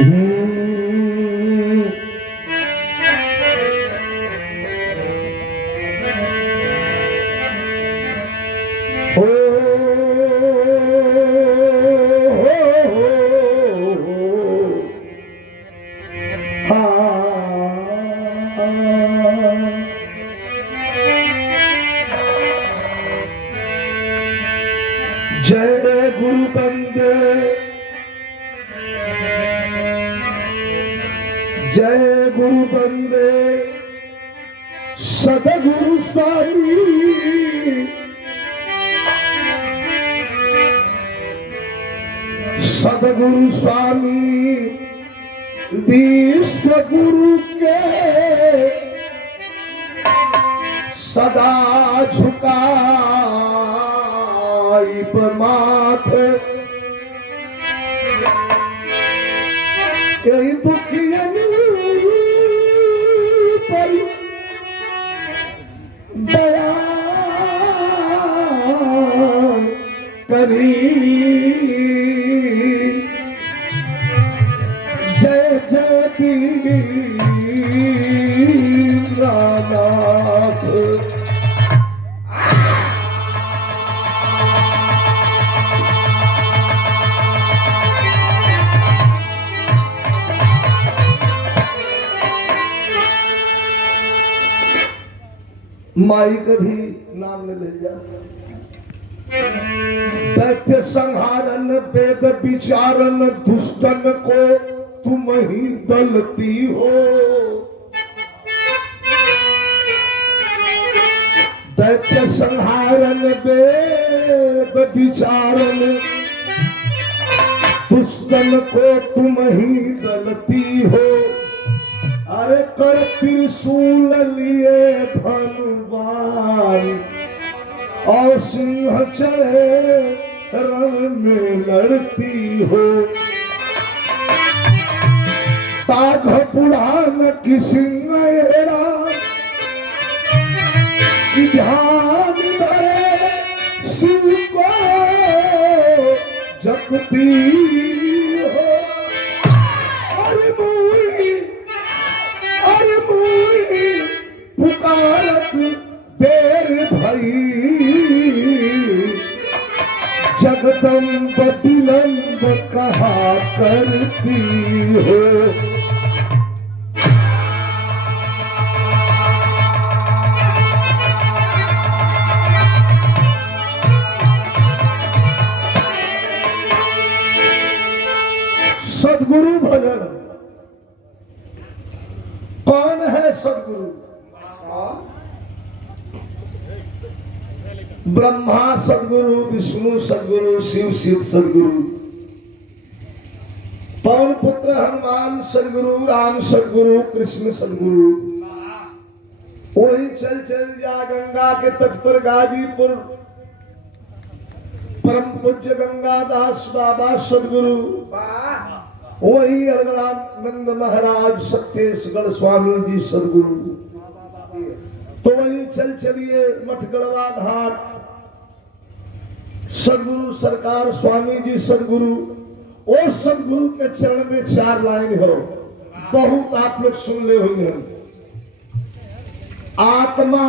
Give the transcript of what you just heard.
जय गुरु बंदे, जय गुरु बंदे सदगुरु स्वामी, सदगुरु स्वामी विश्व गुरु के सदा झुकाई माथे, कई दुखियन पर दया करी। जय जय दीनानाथ, माई का भी नाम न ले जा। दैत्य संहारन वेद विचारन दुष्टन को तुम ही दलती हो। दैत्य संहारन वेद विचारन दुष्टन को तुम ही दलती हो। अरे कर त्रिशूल लिए धनुवान और सिंह चढ़े रण में लड़ती हो। ताघ पुराण की सिंहरा की ध्यान धरे शिव को जपती हो। अरे मोही, अरे मोही पुकारत देर भई, जगदम्ब विलंब कहा करती हो। सदगुरु भजन कौन है? सदगुरु ब्रह्मा सदगुरु, विष्णु सदगुरु, शिव शिव सदगुरु, पवन पुत्र हनुमान सदगुरु, राम सदगुरु, कृष्ण सदगुरु। वही चल चल जा गंगा के तट पर गाजीपुर परम पूज्य गंगादास बाबा सदगुरु, वही अड़गड़ानंद महाराज सत्येशगढ़ स्वामी जी सदगुरु। तो वही चल चलिए मठगढ़वा घाट सदगुरु सरकार स्वामी जी सदगुरु। और सदगुरु के चरण में 4 लाइन हो, बहुत आप लोग सुन ले हुए हैं। आत्मा